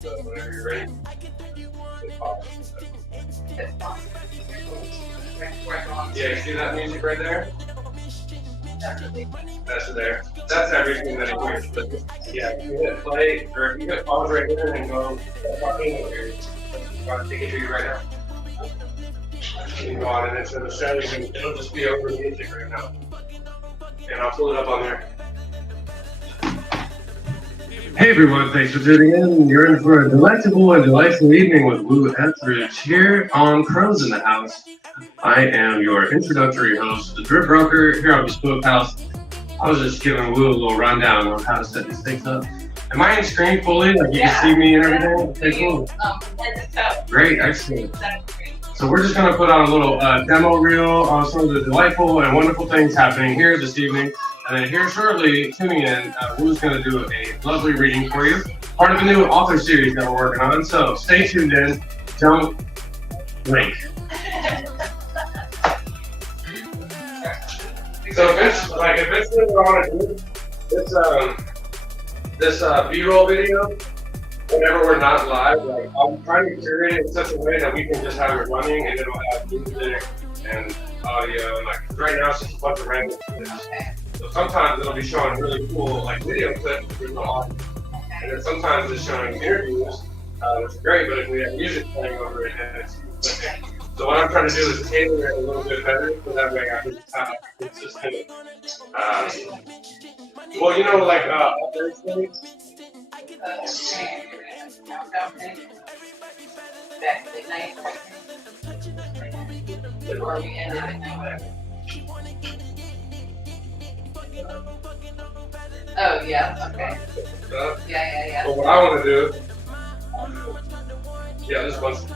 So whenever you're ready, yeah, see that music right there? That's there. That's everything that it hears. But yeah, if you hit play or if you hit pause right here and go talking, I'll take it to you right now. You can go on and into the show, it'll just be over the music right now. And I'll pull it up on there. Hey everyone, thanks for tuning in. You're in for a delectable and delightful evening with Woo Etheridge here on Prose in the House. I am your introductory host, the Drip Broker here on Bespoke House. I was just giving Woo a little rundown on how to set these things up. Am I in screen fully? Like you can see me and everything? Okay, cool. Great, excellent. So we're just going to put on a little demo reel on some of the delightful and wonderful things happening here this evening. And then here shortly, tuning in, Woo's going to do a lovely reading for you. Part of a new author series that we're working on. So stay tuned in. Don't blink. So eventually what I want to do, this B-roll video, whenever we're not live, like I'm trying to curate it in such a way that we can just have it running and it'll have music and audio. And like right now it's just a bunch of random clips. So sometimes it'll be showing really cool like video clips with no audio. And then sometimes it's showing interviews, which is great, but if we have music playing over it, then it's so what I'm trying to do is tailor it a little bit better so that way I can just have consistent, well, you know, like other things. Oh, yeah, okay. Yeah. So what I want to do, yeah, this one's.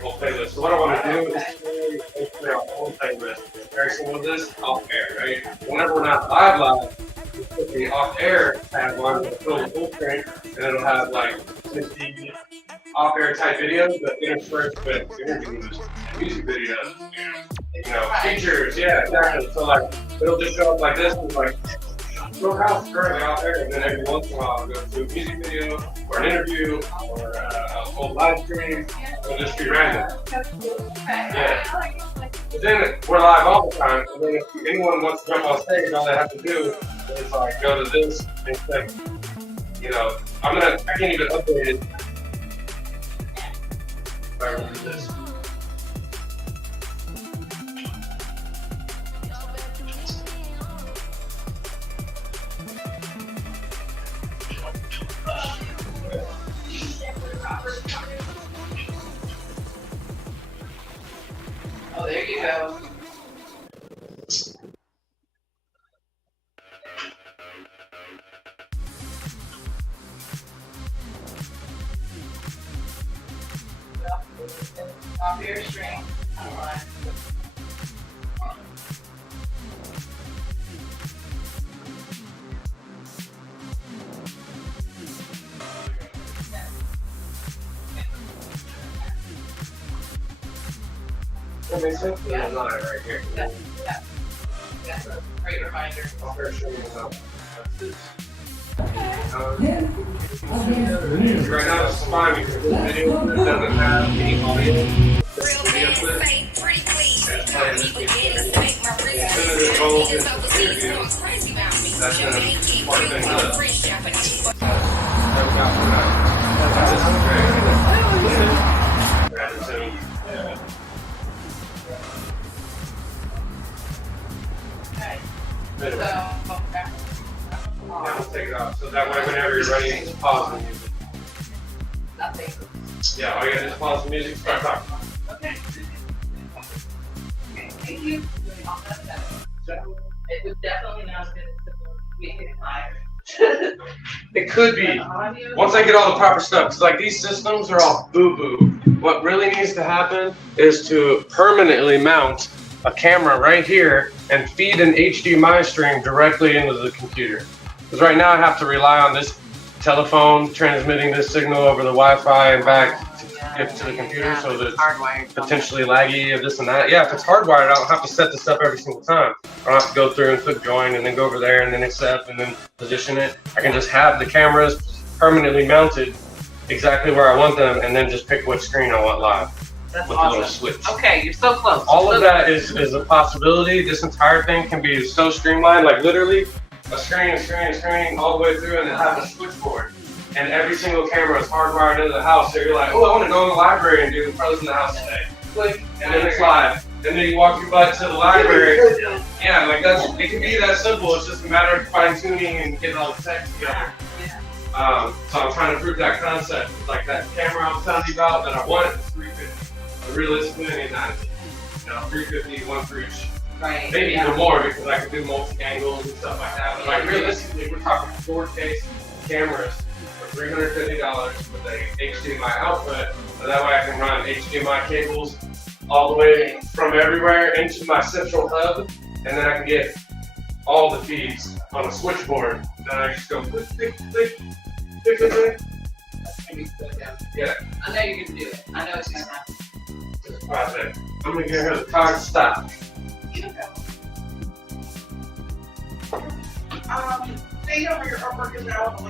Whole playlist. So what I want to do is play our whole playlist. Very similar to this, off air, right? Whenever we're not live, we put the off air tab on, it'll fill the full screen, and it'll have like 50 off air type videos, but interspersed with interviews, music videos, you know, features, yeah, exactly. So like, it'll just show up like this, and like, your house is currently out there, and then every once in a while I'll go to a music video, or an interview, or a whole live stream. It'll just be random. Yeah. But then we're live all the time, and then if anyone wants to jump on stage, all they have to do is like go to this and click. You know, I can't even update it. If I remember this. Oh, there you go. Off your string. That makes sense. Yeah. Line right here. Yeah. That's a great reminder. I'll first show you how. Right now it's fine because this video doesn't have any audio. This video clip is playing this video. As soon as it goes into the interview, that's going to part things up. This is great. Gratitude. Yeah. Yeah, let's take it off. So that way, whenever you're ready, just pause the music. Nothing. Yeah, all you gotta do is pause the music, start talking. Okay. Thank you. It was definitely not as good as the weekend live. It could be. Once I get all the proper stuff, because like these systems are all boo-boo. What really needs to happen is to permanently mount a camera right here and feed an HDMI stream directly into the computer. Because right now I have to rely on this telephone transmitting this signal over the Wi-Fi and back gift to the computer, so that it's hardwired. potentially laggy or this and that. Yeah, if it's hardwired, I don't have to set this up every single time. I don't have to go through and click join and then go over there and then accept and then position it. I can just have the cameras permanently mounted exactly where I want them and then just pick which screen I want live. That's with awesome. a little switch. Okay, you're so close. All of that is a possibility. This entire thing can be so streamlined, like literally a screen all the way through, and then have a switchboard. And every single camera is hardwired into the house. So you're like, oh, I want to go in the library and do the Prose in the house today. Click, and then it's live. And then you walk your butt to the library. Yeah, like it can be that simple. It's just a matter of fine tuning and getting all the text together. So I'm trying to prove that concept. Like that camera I was telling you about that I want is 350. But realistically, I need 90. 350, one for each. Right. Maybe even more because I can do multi-angles and stuff like that. But like realistically, we're talking 4K cameras for $350 with a HDMI output. So that way I can run HDMI cables all the way from everywhere into my central hub, and then I can get all the feeds on a switchboard. Then I just go click, click, click, click, click, click. Yeah. I know you can do it. I know it's gonna happen. Project. I'm gonna get her the card stop. Stay over your artwork is now on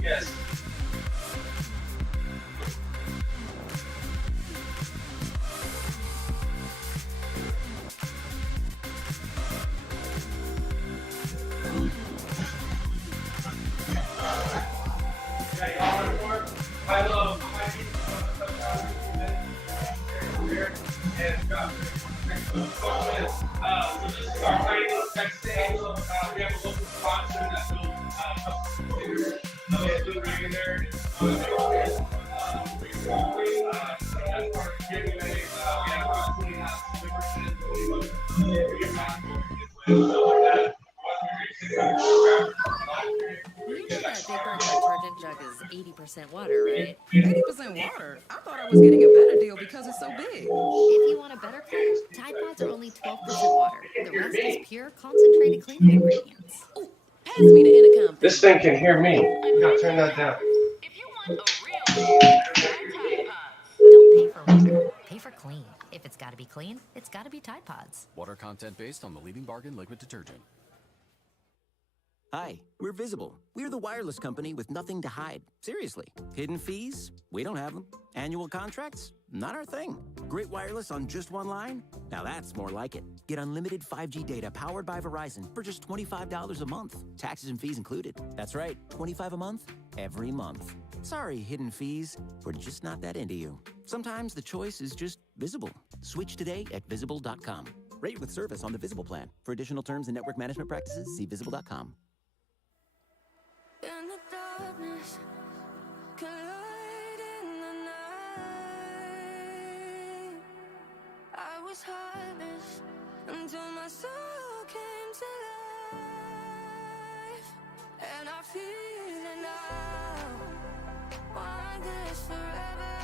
Yes. Jug is 80% water, right? 80% water? I thought I was getting a better deal because it's so big. If you want a better clean, Tide Pods are only 12% water. The rest is pure, concentrated cleaning ingredients. Ooh, pass me the intercom. This thing can hear me. You gotta turn that down. If you want a real Tide Pods. Don't pay for water, pay for clean. If it's gotta be clean, it's gotta be Tide Pods. Water content based on the leading bargain liquid detergent. Hi, we're Visible. We're the wireless company with nothing to hide. Seriously. Hidden fees? We don't have them. Annual contracts? Not our thing. Great wireless on just one line? Now that's more like it. Get unlimited 5G data powered by Verizon for just $25 a month. Taxes and fees included. That's right, $25 a month, every month. Sorry, hidden fees. We're just not that into you. Sometimes the choice is just Visible. Switch today at Visible.com. Rate with service on the Visible plan. For additional terms and network management practices, see Visible.com. In the darkness, collide in the night. I was heartless until my soul came to life. And I feel it now. Want this forever.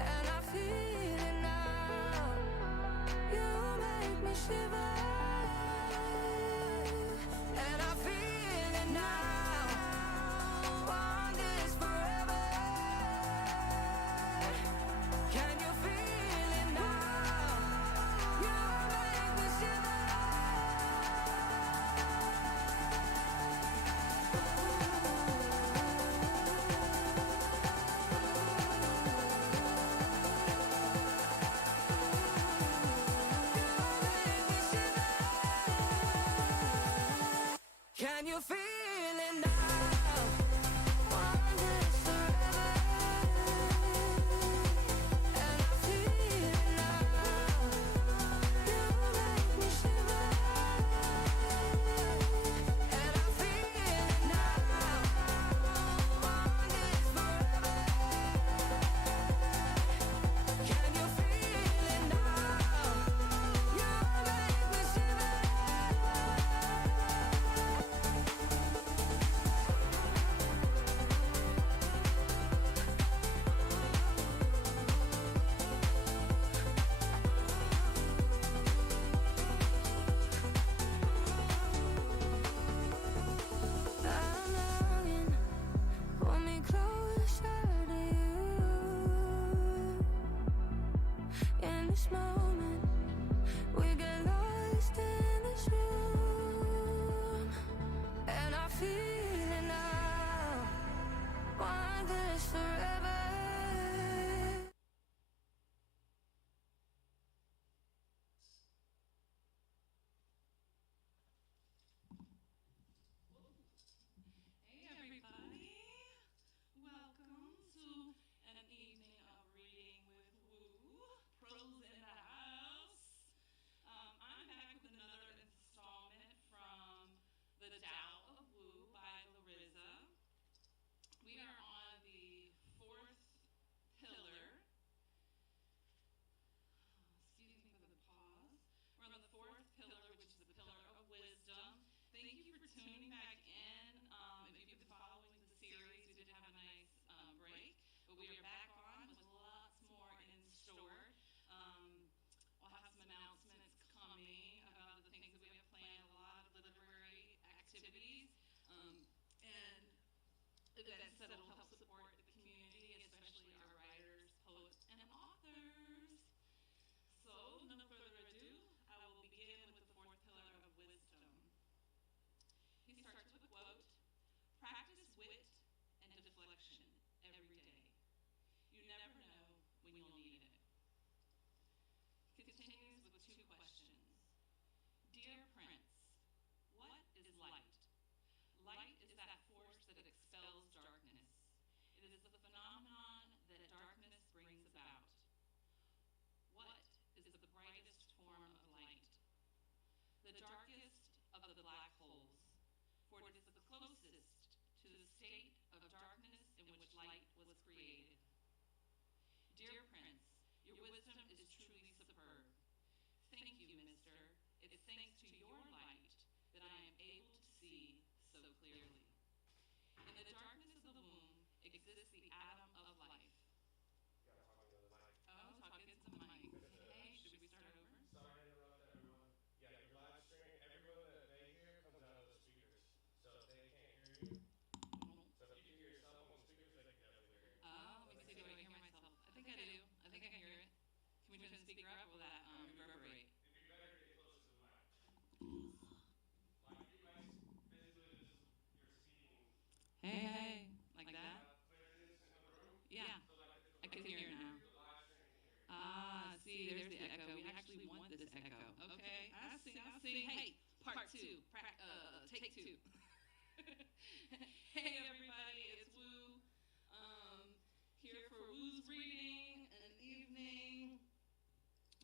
And I feel it now. You make me shiver. And I feel it now. Want this forever. Can you feel it now? You make me shiver. Can you feel it now? Wonder is forever. And I feel it now. You make me shiver. And I feel it now. Wonder is forever. Can you feel it now? You make me shiver. I'm longing, pull me closer to you. In this moment, we get lost in this room, and I feel it now. Want this forever. Hey everybody, welcome to an evening of reading with Woo, Prose in the house. I'm back with another installment from The Tao of Woo by Larissa. We are on the fourth pillar. Excuse me for the pause. We're on the fourth pillar, which is the pillar of wisdom. Thank you for tuning back in. If you've been following the series, we did have a nice break, but we are back on with lots more in store. We'll have some announcements coming about the things that we have planned, a lot of literary activities, and events that will help support the community, especially our writers, poets, and authors. So, no further ado, I will begin with the fourth pillar of wisdom. He starts with a quote: "Practice wit and deflection every day. You never know when you'll need it." Continues with two questions. Dear Prince, what is light? Light is that force that expels darkness. It is the phenomenon that darkness brings about. What is the brightest form of light? The darkest of the black holes, for it is the closest to the state of darkness in which light was created. Dear Prince, your wisdom is truly superb. Thank you, mister. It's thanks to your light that I am able to see so clearly. In the darkness of the womb exists the atom of life. Oh, talking to the mic. Hey, should we start over? Sorry to interrupt everyone. Yeah, your live stream, everyone that they hear comes out of the speakers. So if they can't hear you, so if you can hear yourself on the speakers, they can definitely hear you. Oh, let me see, do I hear myself? I think I do. I think I can hear it. Can we turn the speaker up or will that reverberate? It'd be better to get closer to the mic. Like you guys, basically just, you're speaking. Hey, like that? Clearness in the room. Yeah, So like, I can hear it now. the live stream can hear you. Ah, see, there's the echo. We actually want this echo. Okay, I see. Hey, part two, take two. Hey everybody, it's Woo. Here for Woo's reading an evening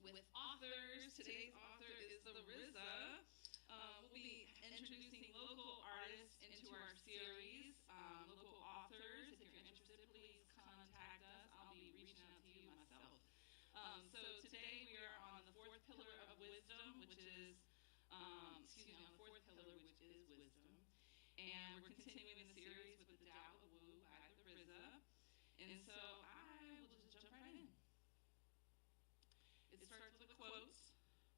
with authors. Today's author is Larissa. We'll be introducing local artists into our series. Local authors, if you're interested, please contact us. I'll be reaching out to you myself. So today we are on the fourth pillar of wisdom, which is, on the fourth pillar, which is wisdom. And we're continuing the series with the Tao of Woo by Larissa. And so I will just jump right in. It starts with a quote: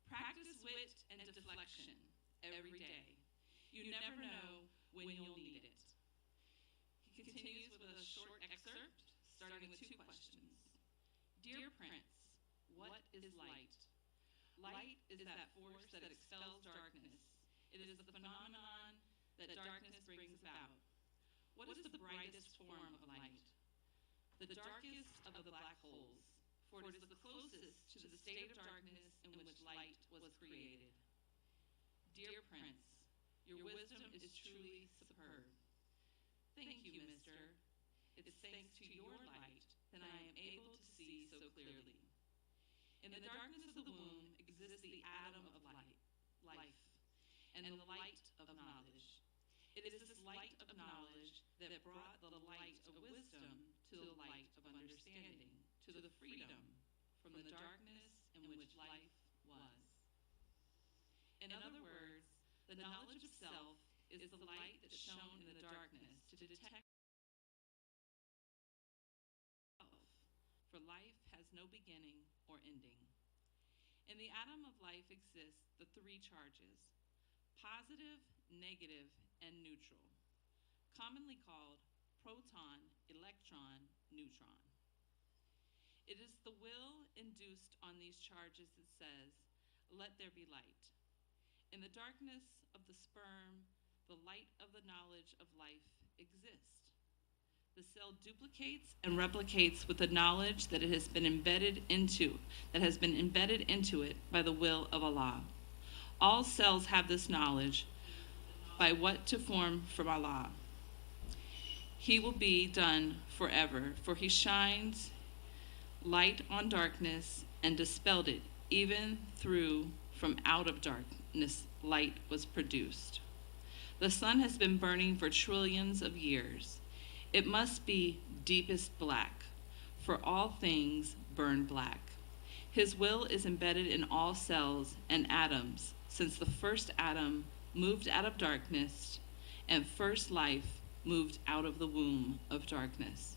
"Practice wit and deflection every day. You never know when you'll need it." He continues with a short excerpt, starting with two questions. Dear Prince, what is light? Light is that force that expels darkness. It is the phenomenon that darkness brings about. What is the brightest form of light? The darkest of the black holes, for it is the closest to the state of darkness in which light was created. Dear Prince, your wisdom is truly your light, then I am able to see so clearly. In the darkness of the womb exists the atom of life, and the light of knowledge. It is this light of knowledge that brought the light of wisdom to the light of understanding, to the freedom from the darkness in which life was. In other words, the knowledge of self is the light that shone in the darkness to detect self, for life has no beginning or ending. In the atom of life exist the three charges: positive, negative, and neutral, commonly called proton, electron, neutron. It is the will induced on these charges that says, "Let there be light." In the darkness of the sperm, the light of the knowledge of life exists. The cell duplicates and replicates with the knowledge that it has been embedded into, it by the will of Allah. All cells have this knowledge by what to form from Allah. He will be done forever, for he shines light on darkness and dispelled it, even through from out of darkness light was produced. The sun has been burning for trillions of years. It must be deepest black, for all things burn black. His will is embedded in all cells and atoms, since the first atom moved out of darkness and first life moved out of the womb of darkness.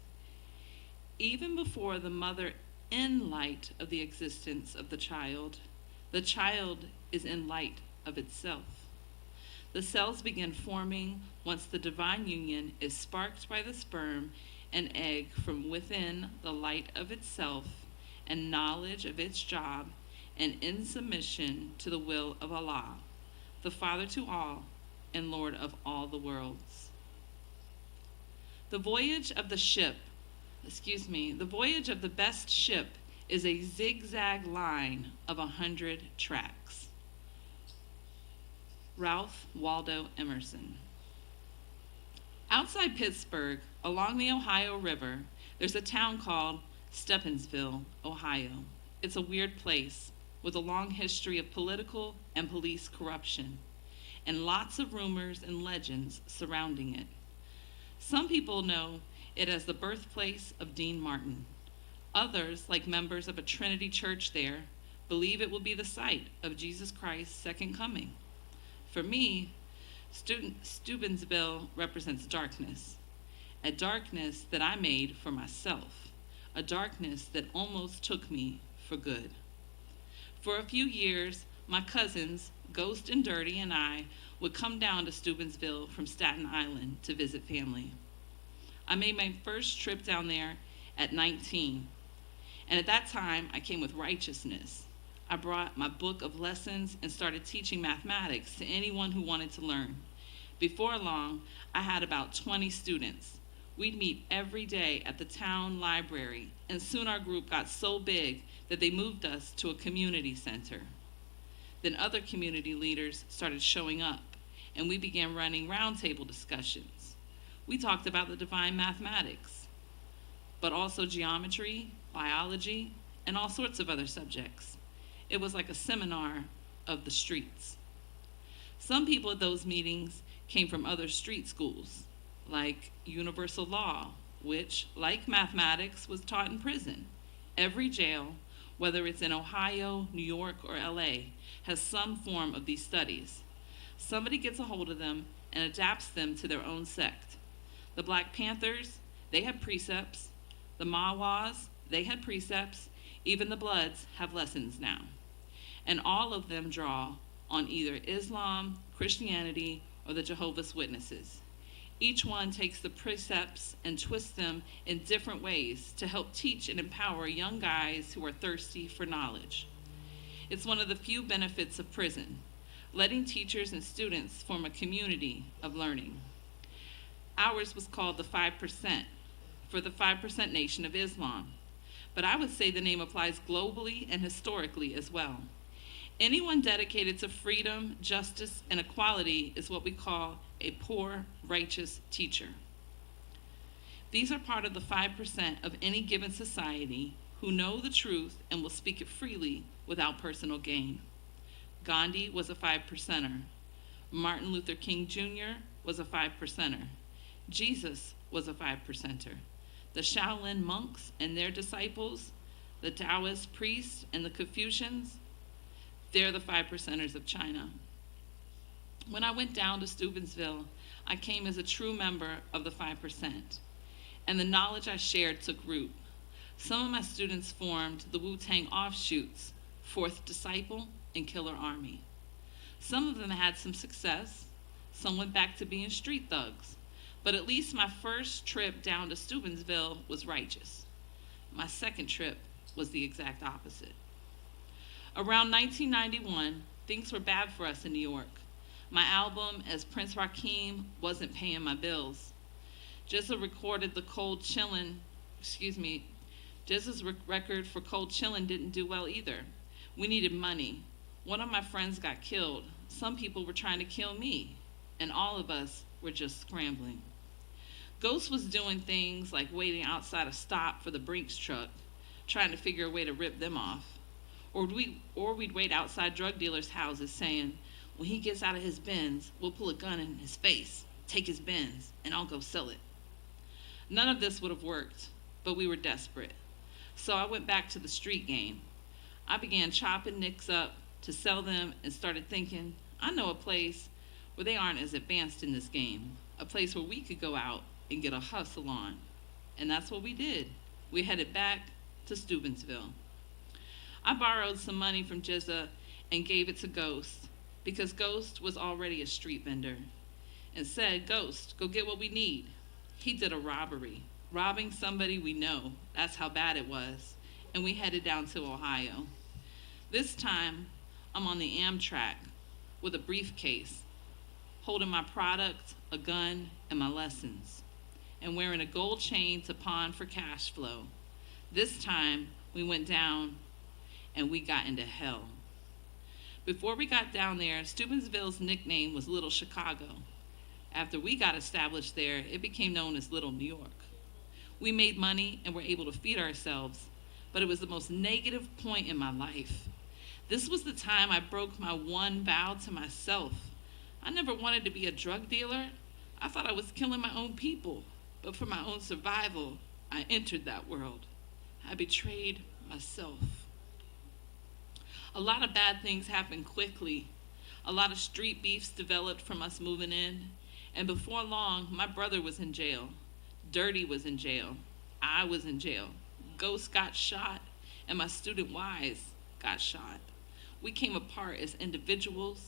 Even before the mother in light of the existence of the child is in light of itself. The cells begin forming once the divine union is sparked by the sperm and egg from within the light of itself and knowledge of its job, and in submission to the will of Allah, the Father to all and Lord of all the worlds. The voyage of the best ship is a zigzag line of 100 tracks. Ralph Waldo Emerson. Outside Pittsburgh, along the Ohio River, there's a town called Stephansville, Ohio. It's a weird place with a long history of political and police corruption, and lots of rumors and legends surrounding it. Some people know it as the birthplace of Dean Martin. Others, like members of a Trinity church there, believe it will be the site of Jesus Christ's second coming. For me, Steubenville represents darkness, a darkness that I made for myself, a darkness that almost took me for good. For a few years, my cousins, Ghost and Dirty, and I would come down to Steubenville from Staten Island to visit family. I made my first trip down there at 19, and at that time, I came with righteousness. I brought my book of lessons and started teaching mathematics to anyone who wanted to learn. Before long, I had about 20 students. We'd meet every day at the town library, and soon our group got so big that they moved us to a community center. Then other community leaders started showing up, and we began running roundtable discussions. We talked about the divine mathematics, but also geometry, biology, and all sorts of other subjects. It was like a seminar of the streets. Some people at those meetings came from other street schools, like universal law, which, like mathematics, was taught in prison. Every jail, whether it's in Ohio, New York, or LA, has some form of these studies. Somebody gets a hold of them and adapts them to their own sect. The Black Panthers, they had precepts. The Mawas, they had precepts. Even the Bloods have lessons now. And all of them draw on either Islam, Christianity, or the Jehovah's Witnesses. Each one takes the precepts and twists them in different ways to help teach and empower young guys who are thirsty for knowledge. It's one of the few benefits of prison, letting teachers and students form a community of learning. Ours was called the 5%, for the 5% Nation of Islam. But I would say the name applies globally and historically as well. Anyone dedicated to freedom, justice, and equality is what we call a poor, righteous teacher. These are part of the 5% of any given society who know the truth and will speak it freely without personal gain. Gandhi was a 5%er. Martin Luther King Jr. was a 5%er. Jesus was a 5%er. The Shaolin monks and their disciples, the Taoist priests and the Confucians, they're the 5%ers of China. When I went down to Steubenville, I came as a true member of the 5%, and the knowledge I shared took root. Some of my students formed the Wu-Tang offshoots, Fourth Disciple and Killer Army. Some of them had some success, some went back to being street thugs, but at least my first trip down to Steubenville was righteous. My second trip was the exact opposite. Around 1991, things were bad for us in New York. My album as Prince Rakeem wasn't paying my bills. Jizza recorded the Cold Chillin', Jizza's record for Cold Chillin' didn't do well either. We needed money. One of my friends got killed. Some people were trying to kill me, and all of us were just scrambling. Ghost was doing things like waiting outside a stop for the Brinks truck, trying to figure a way to rip them off. Or we'd wait outside drug dealers' houses saying, when he gets out of his Benz, we'll pull a gun in his face, take his Benz, and I'll go sell it. None of this would have worked, but we were desperate. So I went back to the street game. I began chopping nicks up to sell them and started thinking, I know a place where they aren't as advanced in this game, a place where we could go out and get a hustle on. And that's what we did. We headed back to Steubenville. I borrowed some money from Jizza and gave it to Ghost because Ghost was already a street vendor and said, Ghost, go get what we need. He did a robbery, robbing somebody we know. That's how bad it was. And we headed down to Ohio. This time, I'm on the Amtrak with a briefcase, holding my product, a gun, and my lessons, and wearing a gold chain to pawn for cash flow. This time, we went down and we got into hell. Before we got down there, Steubenville's nickname was Little Chicago. After we got established there, it became known as Little New York. We made money and were able to feed ourselves, but it was the most negative point in my life. This was the time I broke my one vow to myself. I never wanted to be a drug dealer. I thought I was killing my own people, but for my own survival, I entered that world. I betrayed myself. A lot of bad things happened quickly. A lot of street beefs developed from us moving in, and before long, my brother was in jail. Dirty was in jail. I was in jail. Ghost got shot, and my student Wise got shot. We came apart as individuals,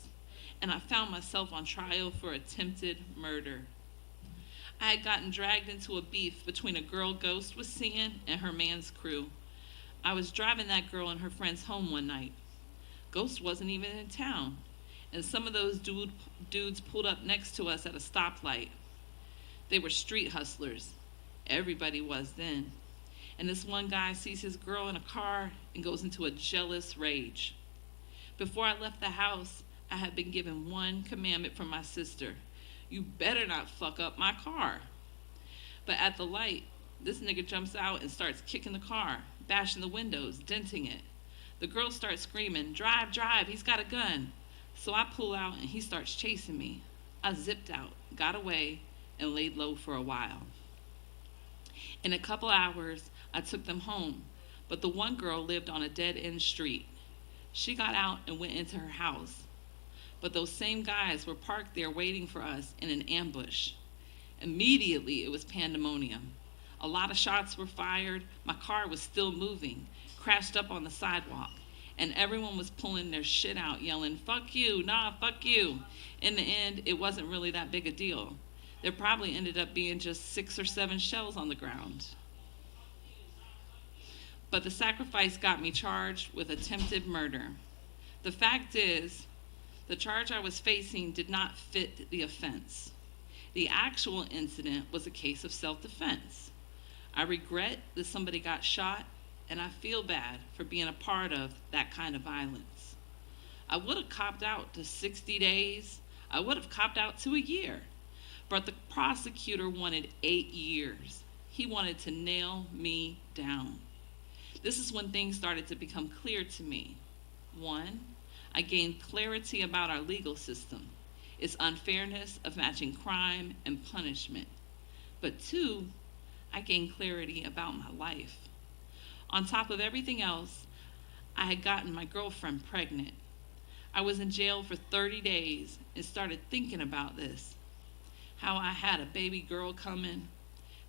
and I found myself on trial for attempted murder. I had gotten dragged into a beef between a girl Ghost was seeing and her man's crew. I was driving that girl and her friends home one night. Ghost wasn't even in town, and some of those dudes pulled up next to us at a stoplight. They were street hustlers. Everybody was then. And this one guy sees his girl in a car and goes into a jealous rage. Before I left the house, I had been given one commandment from my sister. You better not fuck up my car. But at the light, this nigga jumps out and starts kicking the car, bashing the windows, denting it. The girl starts screaming, drive, drive, he's got a gun. So I pull out and he starts chasing me. I zipped out, got away, and laid low for a while. In a couple hours, I took them home, but the one girl lived on a dead-end street. She got out and went into her house, but those same guys were parked there waiting for us in an ambush. Immediately, it was pandemonium. A lot of shots were fired, my car was still moving, crashed up on the sidewalk, and everyone was pulling their shit out, yelling, fuck you, nah, fuck you. In the end, it wasn't really that big a deal. There probably ended up being just 6 or 7 shells on the ground. But the sacrifice got me charged with attempted murder. The fact is, the charge I was facing did not fit the offense. The actual incident was a case of self-defense. I regret that somebody got shot, and I feel bad for being a part of that kind of violence. I would have copped out to 60 days. I would have copped out to a year. But the prosecutor wanted 8 years. He wanted to nail me down. This is when things started to become clear to me. One, I gained clarity about our legal system, its unfairness of matching crime and punishment. But two, I gained clarity about my life. On top of everything else, I had gotten my girlfriend pregnant. I was in jail for 30 days and started thinking about this. How I had a baby girl coming,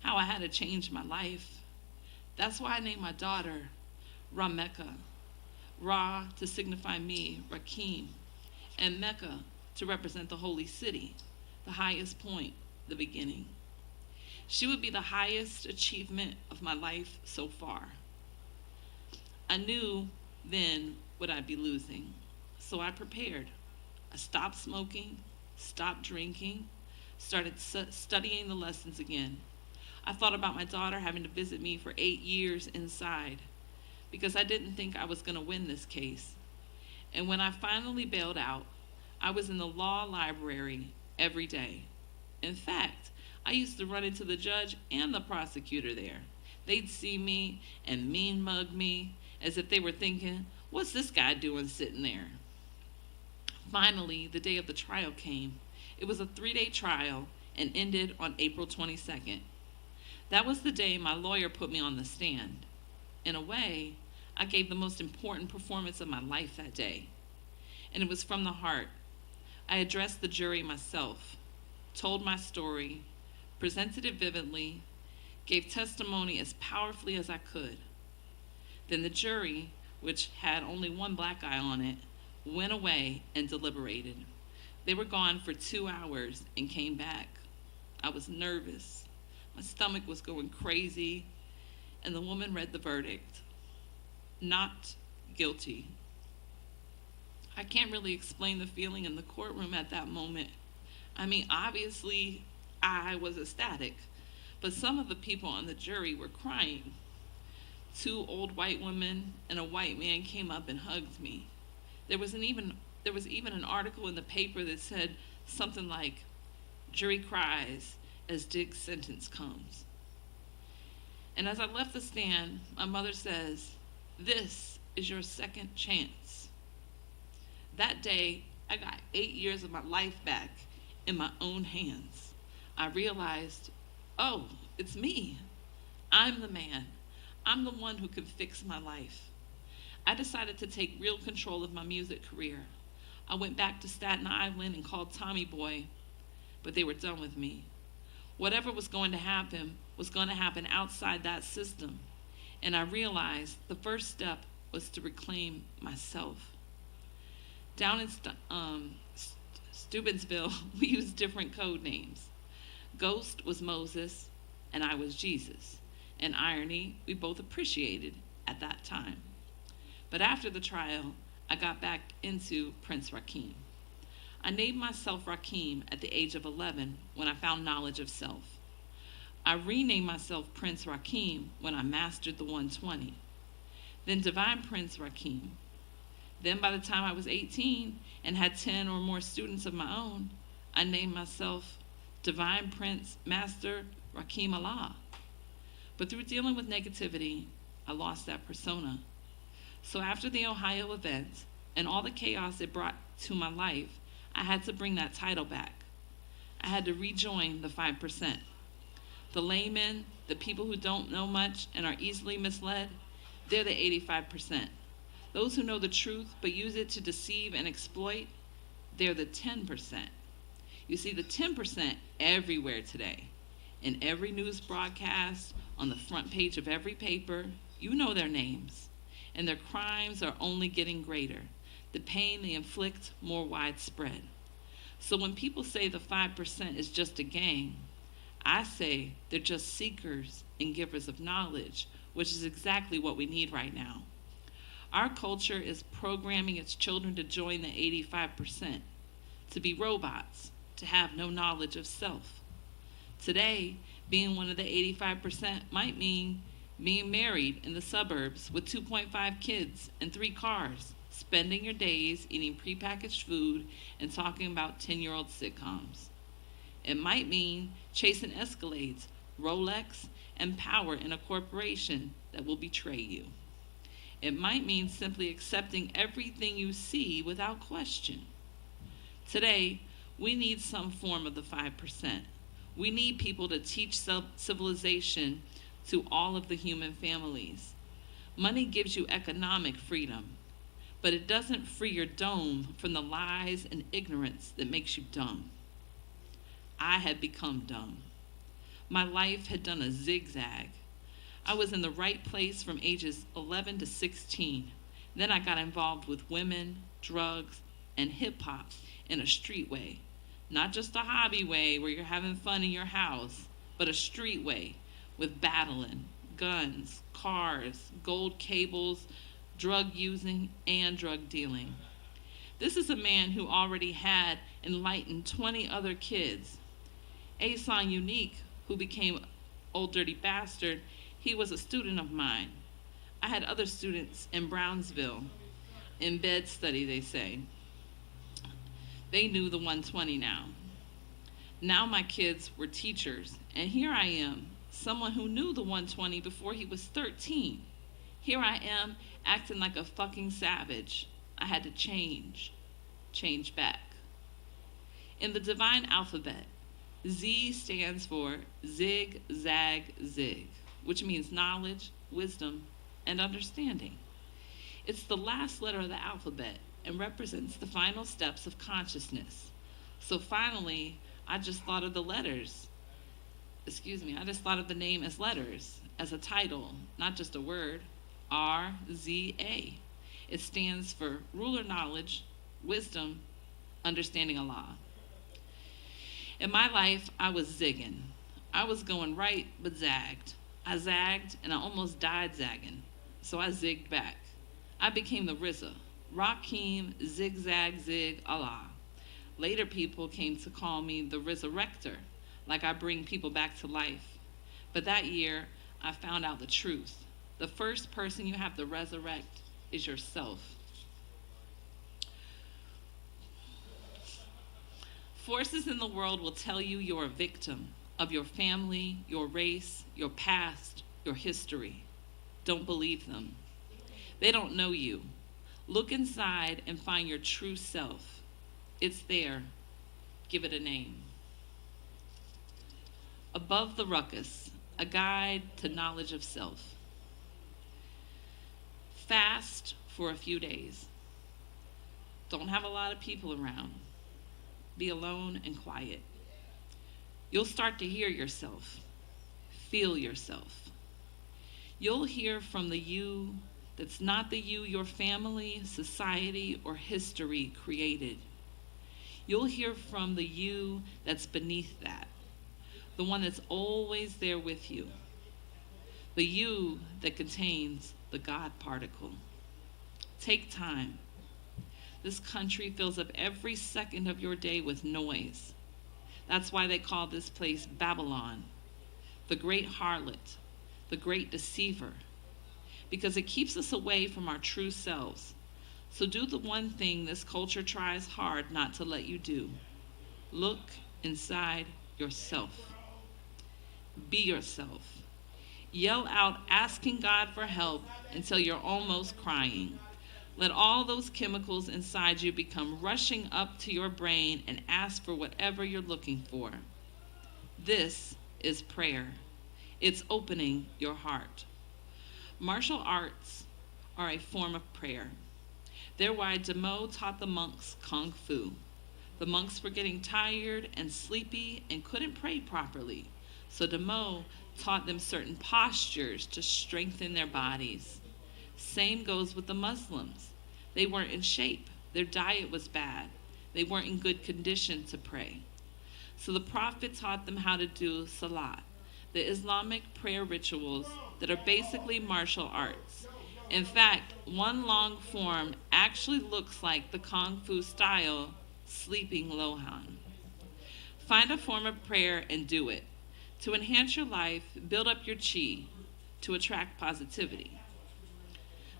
how I had to change my life. That's why I named my daughter Rameka. Ra to signify me, Rakim, and Mecca to represent the holy city, the highest point, the beginning. She would be the highest achievement of my life so far. I knew then what I'd be losing, so I prepared. I stopped smoking, stopped drinking, started studying the lessons again. I thought about my daughter having to visit me for 8 years inside because I didn't think I was going to win this case. And when I finally bailed out, I was in the law library every day. In fact, I used to run into the judge and the prosecutor there. They'd see me and mean mug me as if they were thinking, what's this guy doing sitting there? Finally, the day of the trial came. It was a 3-day trial and ended on April 22nd. That was the day my lawyer put me on the stand. In a way, I gave the most important performance of my life that day. And it was from the heart. I addressed the jury myself, told my story, presented it vividly, gave testimony as powerfully as I could. Then the jury, which had only one black eye on it, went away and deliberated. They were gone for 2 hours and came back. I was nervous. My stomach was going crazy, and the woman read the verdict. Not guilty. I can't really explain the feeling in the courtroom at that moment. I mean, obviously, I was ecstatic, but some of the people on the jury were crying. 2 old white women and a white man came up and hugged me. There was even an article in the paper that said something like, "Jury cries as Dick's sentence comes." And as I left the stand, my mother says, "This is your second chance." That day, I got 8 years of my life back in my own hands. I realized, oh, it's me. I'm the man. I'm the one who can fix my life. I decided to take real control of my music career. I went back to Staten Island and called Tommy Boy, but they were done with me. Whatever was going to happen outside that system. And I realized the first step was to reclaim myself. Down in Steubenville, we used different code names. Ghost was Moses, and I was Jesus. An irony we both appreciated at that time. But after the trial, I got back into Prince Rakim. I named myself Rakim at the age of 11 when I found knowledge of self. I renamed myself Prince Rakim when I mastered the 120. Then Divine Prince Rakim. Then by the time I was 18 and had 10 or more students of my own, I named myself Divine Prince Master Rakim Allah. But through dealing with negativity, I lost that persona. So after the Ohio event and all the chaos it brought to my life, I had to bring that title back. I had to rejoin the 5%. The laymen, the people who don't know much and are easily misled, they're the 85%. Those who know the truth but use it to deceive and exploit, they're the 10%. You see the 10% everywhere today. In every news broadcast, on the front page of every paper, you know their names. And their crimes are only getting greater. The pain they inflict more widespread. So when people say the 5% is just a gang, I say they're just seekers and givers of knowledge, which is exactly what we need right now. Our culture is programming its children to join the 85%, to be robots, to have no knowledge of self. Today, being one of the 85% might mean being married in the suburbs with 2.5 kids and 3 cars, spending your days eating prepackaged food and talking about 10-year-old sitcoms. It might mean chasing Escalades, Rolex, and power in a corporation that will betray you. It might mean simply accepting everything you see without question. Today, we need some form of the 5%. We need people to teach civilization to all of the human families. Money gives you economic freedom, but it doesn't free your dome from the lies and ignorance that makes you dumb. I had become dumb. My life had done a zigzag. I was in the right place from ages 11 to 16. Then I got involved with women, drugs, and hip hop in a street way. Not just a hobby way where you're having fun in your house, but a street way with battling, guns, cars, gold cables, drug using, and drug dealing. This is a man who already had enlightened 20 other kids. Asan Unique, who became Old Dirty Bastard, he was a student of mine. I had other students in Brownsville, in bed study, they say. They knew the 120 now. Now my kids were teachers, and here I am, someone who knew the 120 before he was 13. Here I am, acting like a fucking savage. I had to change back. In the divine alphabet, Z stands for zig, zag, zig, which means knowledge, wisdom, and understanding. It's the last letter of the alphabet and represents the final steps of consciousness. So finally, I just thought of the name as letters, as a title, not just a word, RZA. It stands for ruler knowledge, wisdom, understanding Allah. In my life, I was zigging. I was going right, but zagged. I zagged, and I almost died zagging, so I zigged back. I became the RZA, Rakim Zigzag Zig Allah. Later people came to call me the Resurrector, like I bring people back to life. But that year, I found out the truth. The first person you have to resurrect is yourself. Forces in the world will tell you you're a victim of your family, your race, your past, your history. Don't believe them. They don't know you. Look inside and find your true self. It's there. Give it a name. Above the Ruckus, a guide to knowledge of self. Fast for a few days. Don't have a lot of people around. Be alone and quiet. You'll start to hear yourself, feel yourself. You'll hear from the you that's not the you your family, society, or history created. You'll hear from the you that's beneath that, the one that's always there with you, the you that contains the God particle. Take time. This country fills up every second of your day with noise. That's why they call this place Babylon, the great harlot, the great deceiver, because it keeps us away from our true selves. So do the one thing this culture tries hard not to let you do. Look inside yourself. Be yourself. Yell out asking God for help until you're almost crying. Let all those chemicals inside you become rushing up to your brain and ask for whatever you're looking for. This is prayer. It's opening your heart. Martial arts are a form of prayer. They're why Demo taught the monks Kung Fu. The monks were getting tired and sleepy and couldn't pray properly. So Demo taught them certain postures to strengthen their bodies. Same goes with the Muslims. They weren't in shape. Their diet was bad. They weren't in good condition to pray. So the Prophet taught them how to do salat, the Islamic prayer rituals that are basically martial arts. In fact, one long form actually looks like the Kung Fu style sleeping Lohan. Find a form of prayer and do it. To enhance your life, build up your chi, to attract positivity.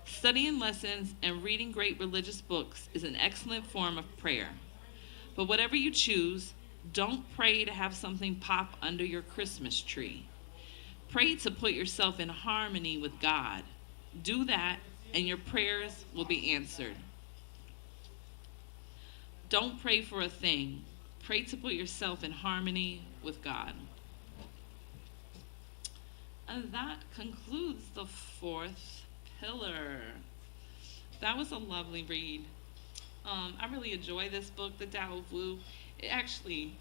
Studying lessons and reading great religious books is an excellent form of prayer. But whatever you choose, don't pray to have something pop under your Christmas tree. Pray to put yourself in harmony with God. Do that, and your prayers will be answered. Don't pray for a thing. Pray to put yourself in harmony with God. And that concludes the fourth pillar. That was a lovely read. I really enjoy this book, The Tao of Wu. It actually,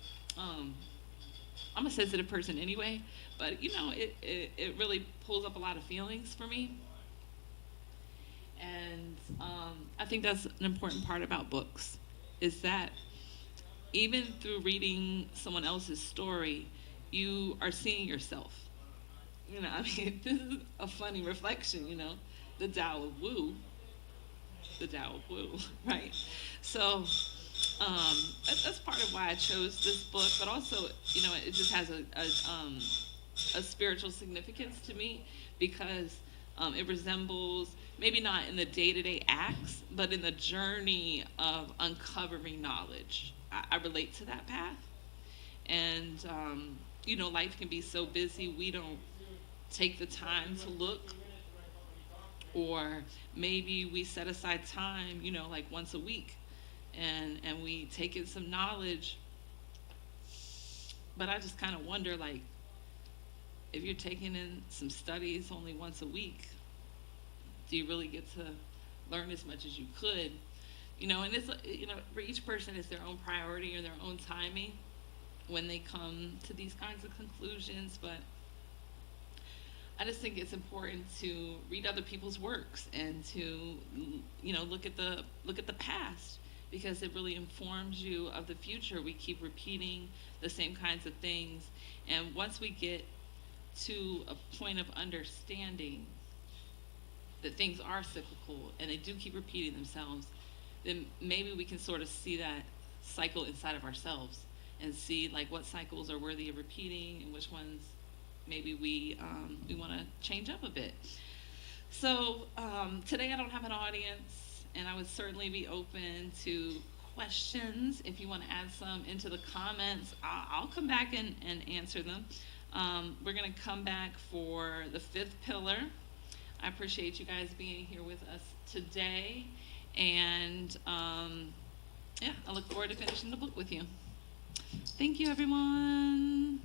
I'm a sensitive person anyway, but it really pulls up a lot of feelings for me. And I think that's an important part about books, is that even through reading someone else's story, you are seeing yourself. This is a funny reflection, the Tao of Wu, the Tao of Wu, right? So that's part of why I chose this book, but also, it just has a spiritual significance to me because it resembles, maybe not in the day-to-day acts, but in the journey of uncovering knowledge. I relate to that path. And, life can be so busy, we don't take the time to look, or maybe we set aside time, like once a week, and we take in some knowledge. But I just kind of wonder, like, if you're taking in some studies only once a week, do you really get to learn as much as you could? And it's, for each person, it's their own priority or their own timing when they come to these kinds of conclusions. But I just think it's important to read other people's works and to, look at the past, because it really informs you of the future. We keep repeating the same kinds of things, and once we get to a point of understanding that things are cyclical and they do keep repeating themselves, then maybe we can sort of see that cycle inside of ourselves and see like what cycles are worthy of repeating and which ones maybe we want to change up a bit. So today I don't have an audience, and I would certainly be open to questions. If you want to add some into the comments, I'll come back and answer them. We're going to come back for the fifth pillar. I appreciate you guys being here with us today, and I look forward to finishing the book with you. Thank you, everyone.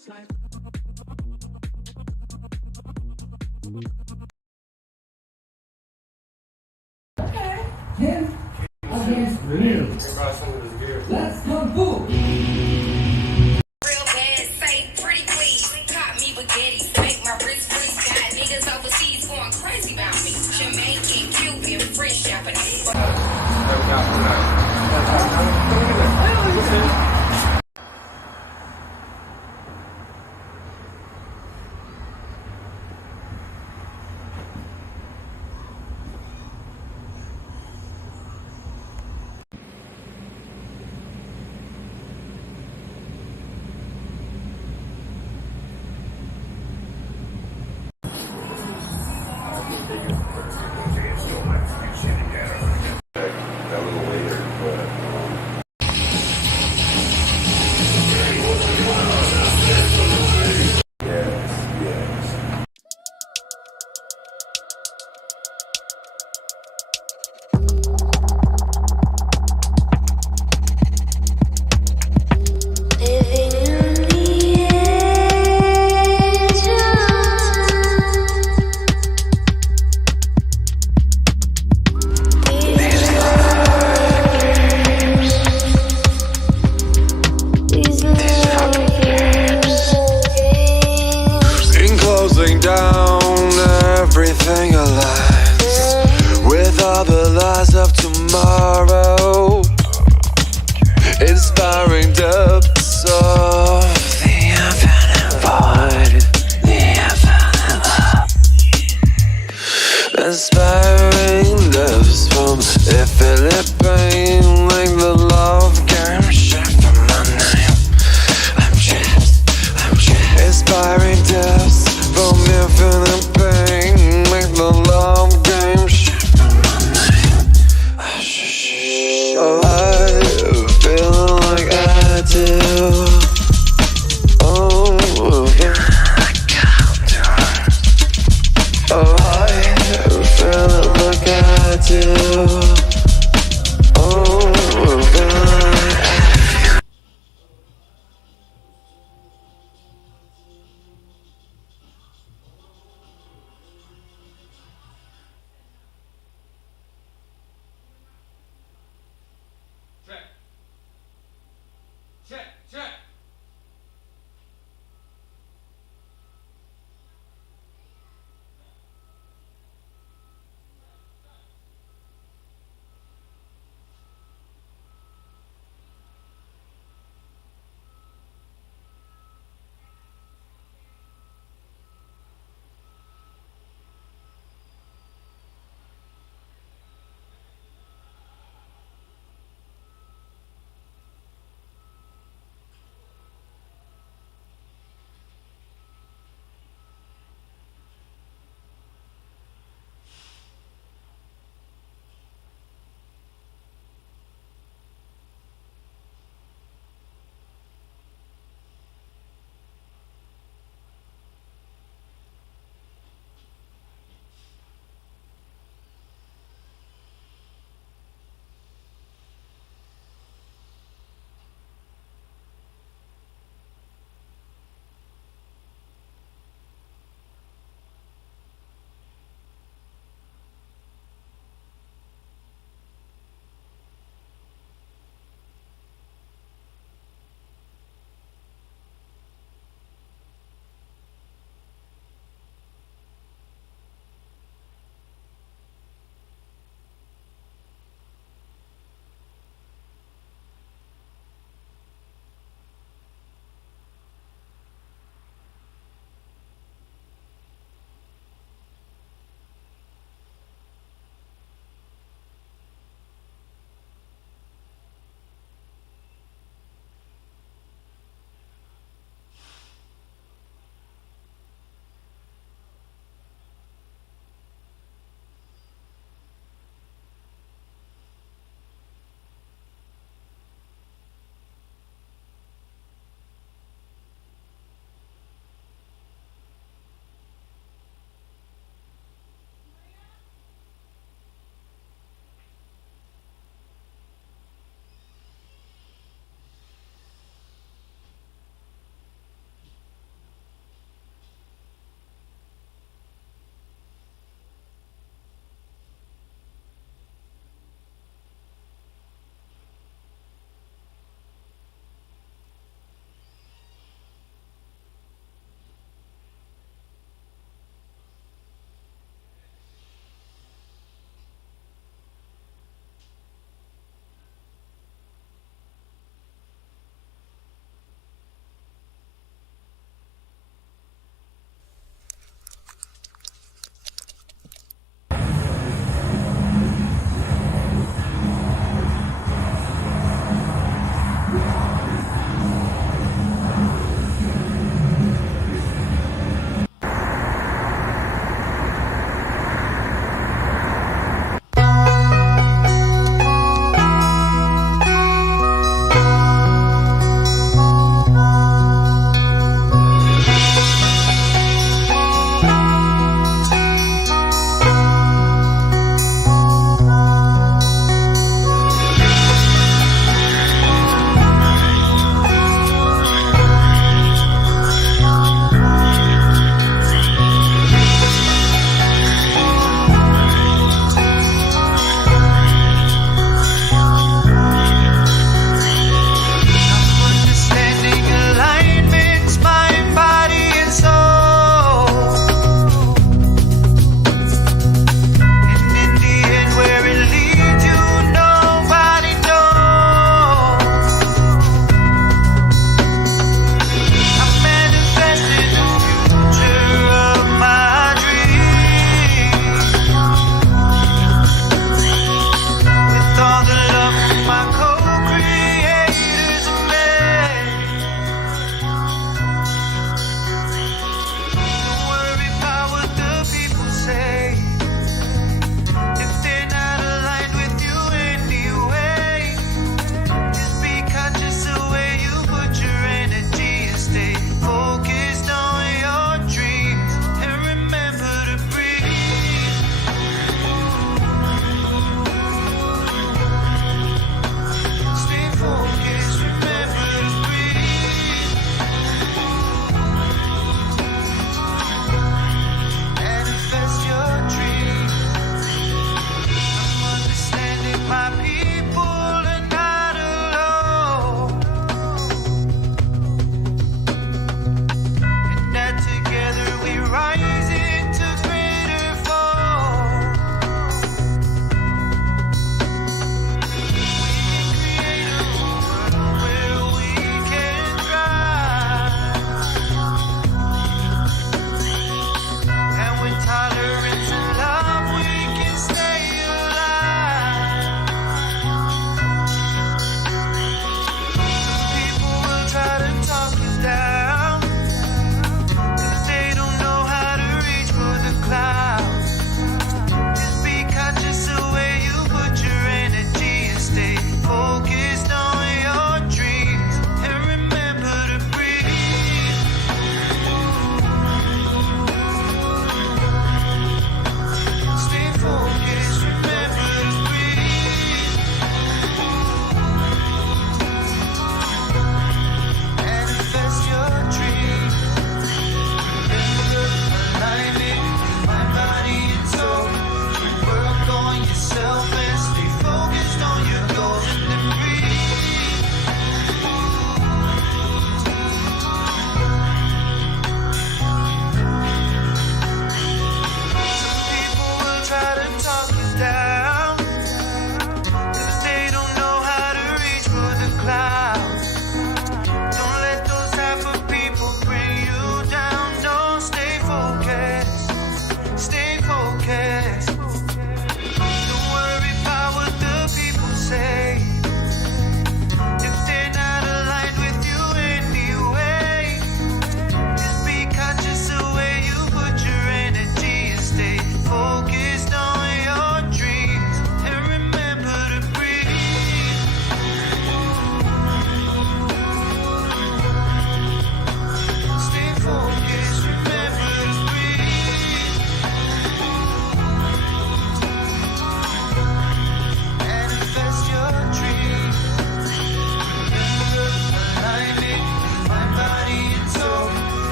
Let's kung fu. Real bad, say pretty please. Caught me spaghetti, make my wrist freeze. Got niggas overseas going crazy about me. Jamaican, Cuban, French, Japanese. A little later, but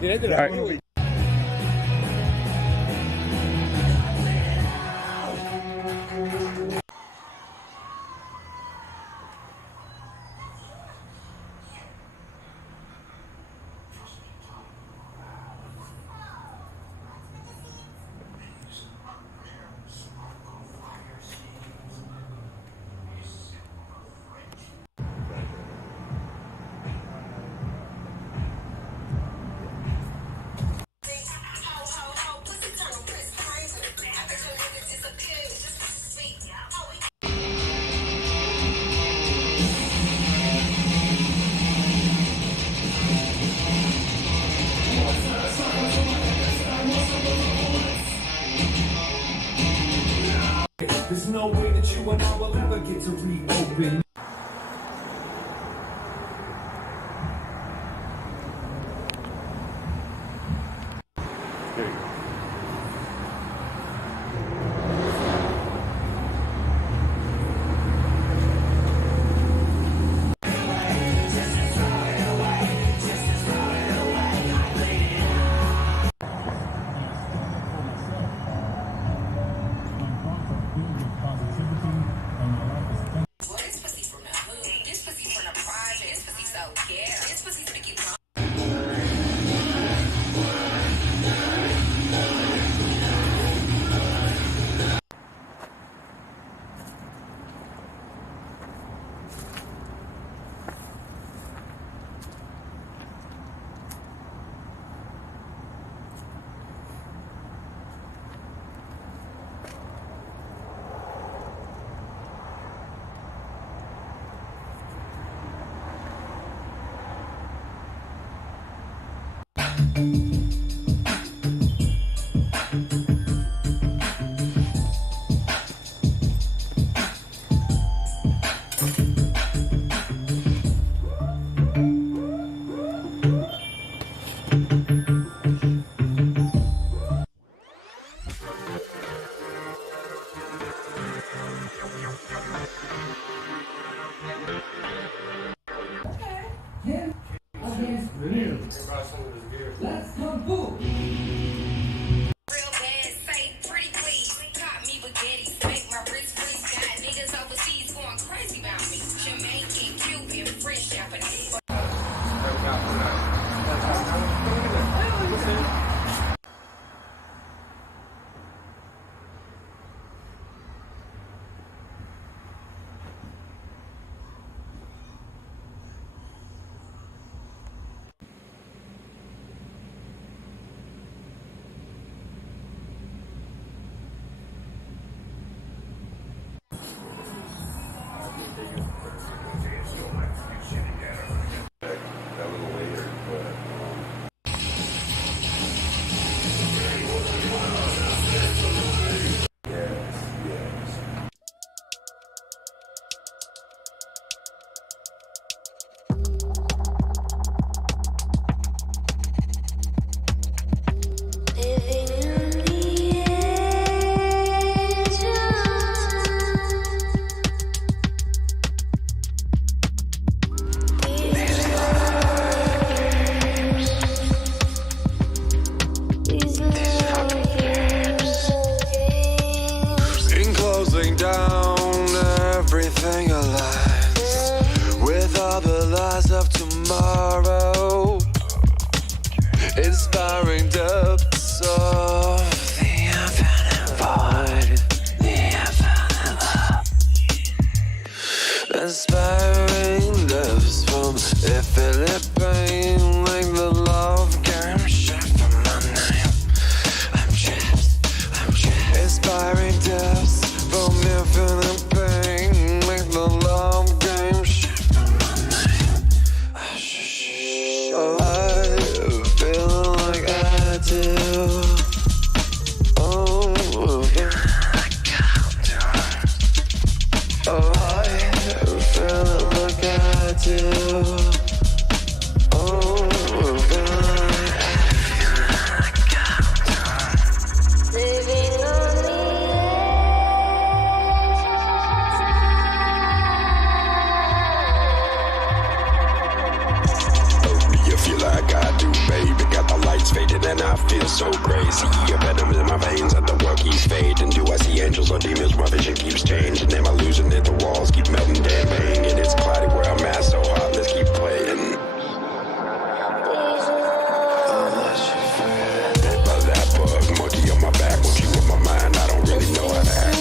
Right. There's no way that you and I will ever get to reopen. There you go. Let's come through. Real bad, say pretty please. Caught me spaghetti, make my wrist freeze. Got niggas overseas going crazy about me. Jamaican, Cuban, French, Japanese. Tomorrow, inspiring depths of the infinite void, the infinite love. Inspiring depths from infinite pain, like the love game shift from my name. I'm trapped. Inspiring depths from infinite pain, like the love game shift from my name. I feel like I do. Oh, I feel like I do. Feel like I do, baby. is so crazy. Your venom in my veins, and the world keeps fading. Do I see angels or demons? My vision keeps changing. Am I losing it? The walls keep melting, damn banging. It's cloudy where I'm at, so hot, let's keep playing. Bit by that bug, monkey on my back, won't you in my mind? I don't really know how to act.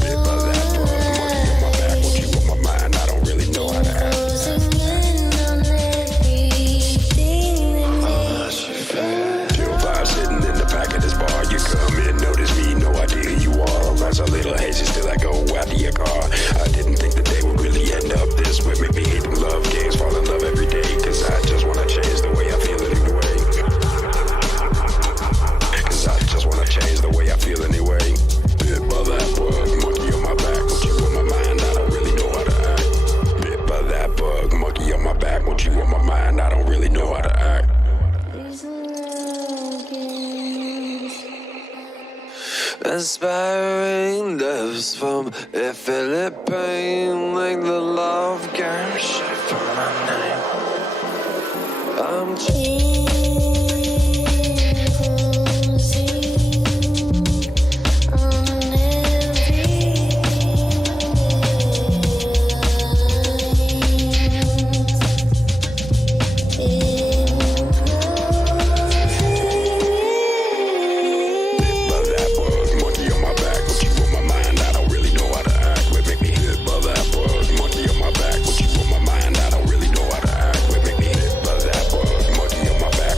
Bit by that bug, monkey on my back, won't you in my mind? I don't really know how to act. Chill vibe sitting in the back of this bar. You come in, notice me, no idea who you are. Rise a little hazy, still I go after your car. I didn't think the day would really end up this way. Make me hate them love games, fall in love every day. Cause I just wanna change the way I feel anyway. Cause I just wanna change the way I feel anyway. Bit by that bug, monkey on my back, won't you on my mind? I don't really know how to act. Bit by that bug, monkey on my back, won't you on my mind? I don't really know how to act. Inspiring lives from a Philippine, like the love game shit from my name. I'm on my back, won't you on my mind? I don't really know how to act. Make me hit by that bug, monkey on my back,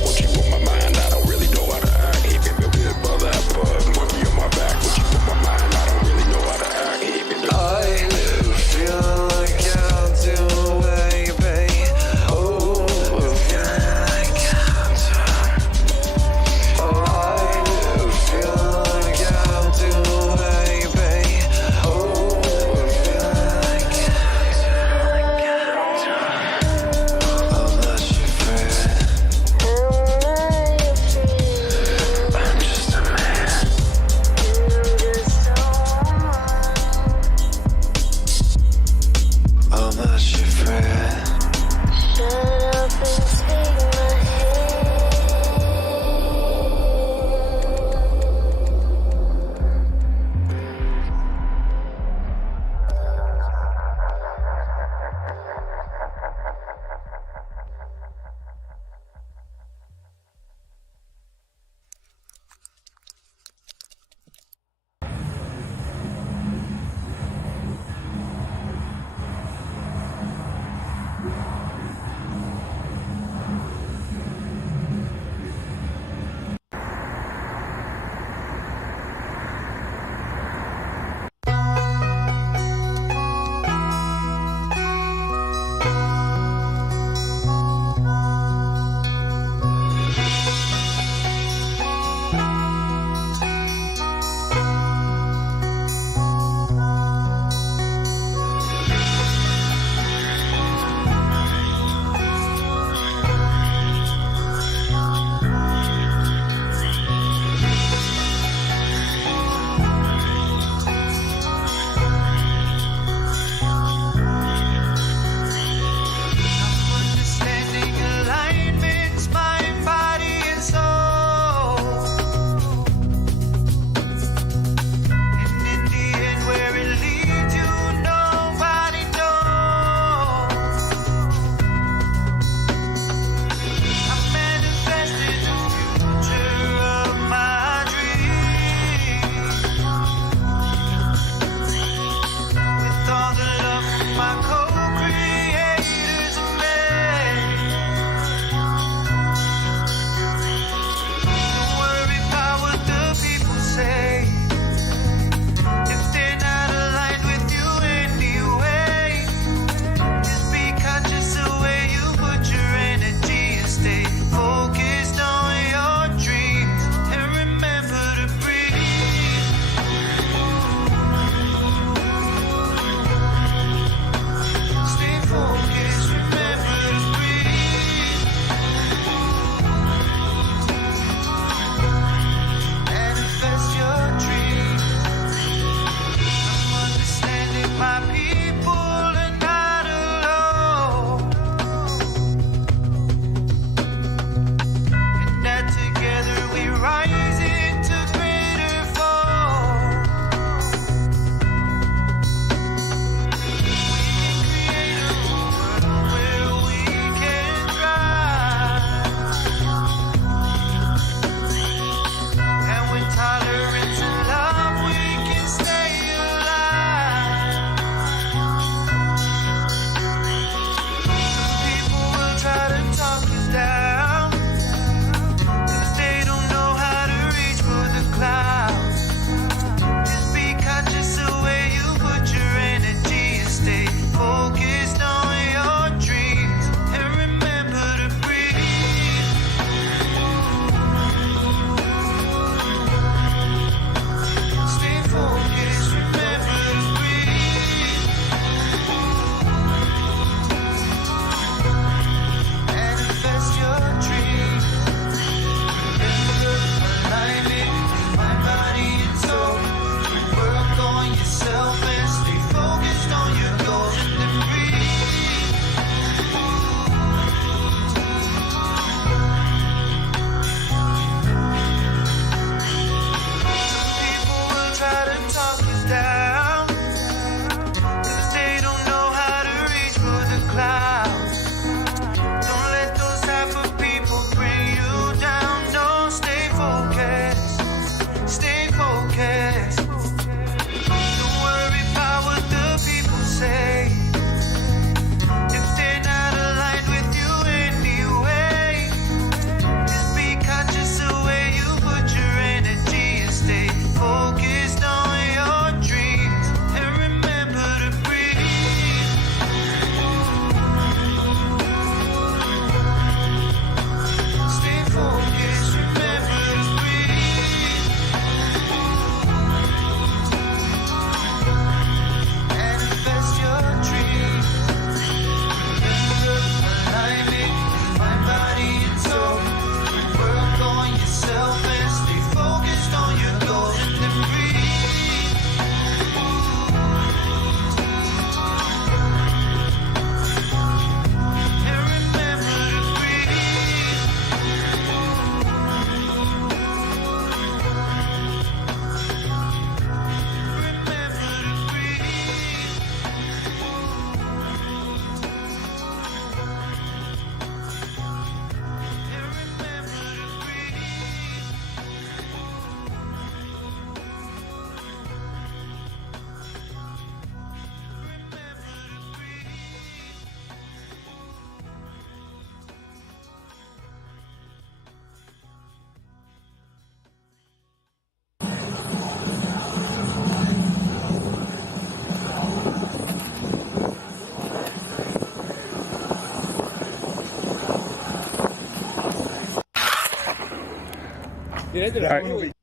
right.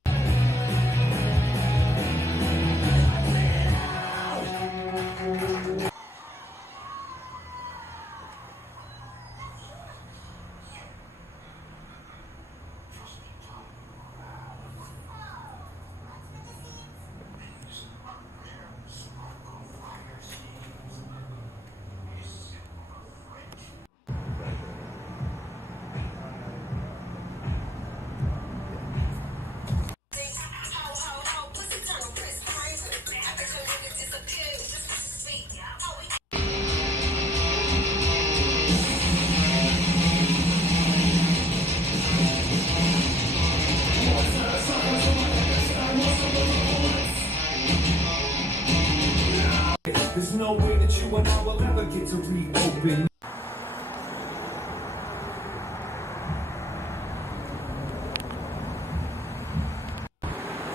There's no way that you and I will ever get to reopen.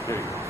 There you go.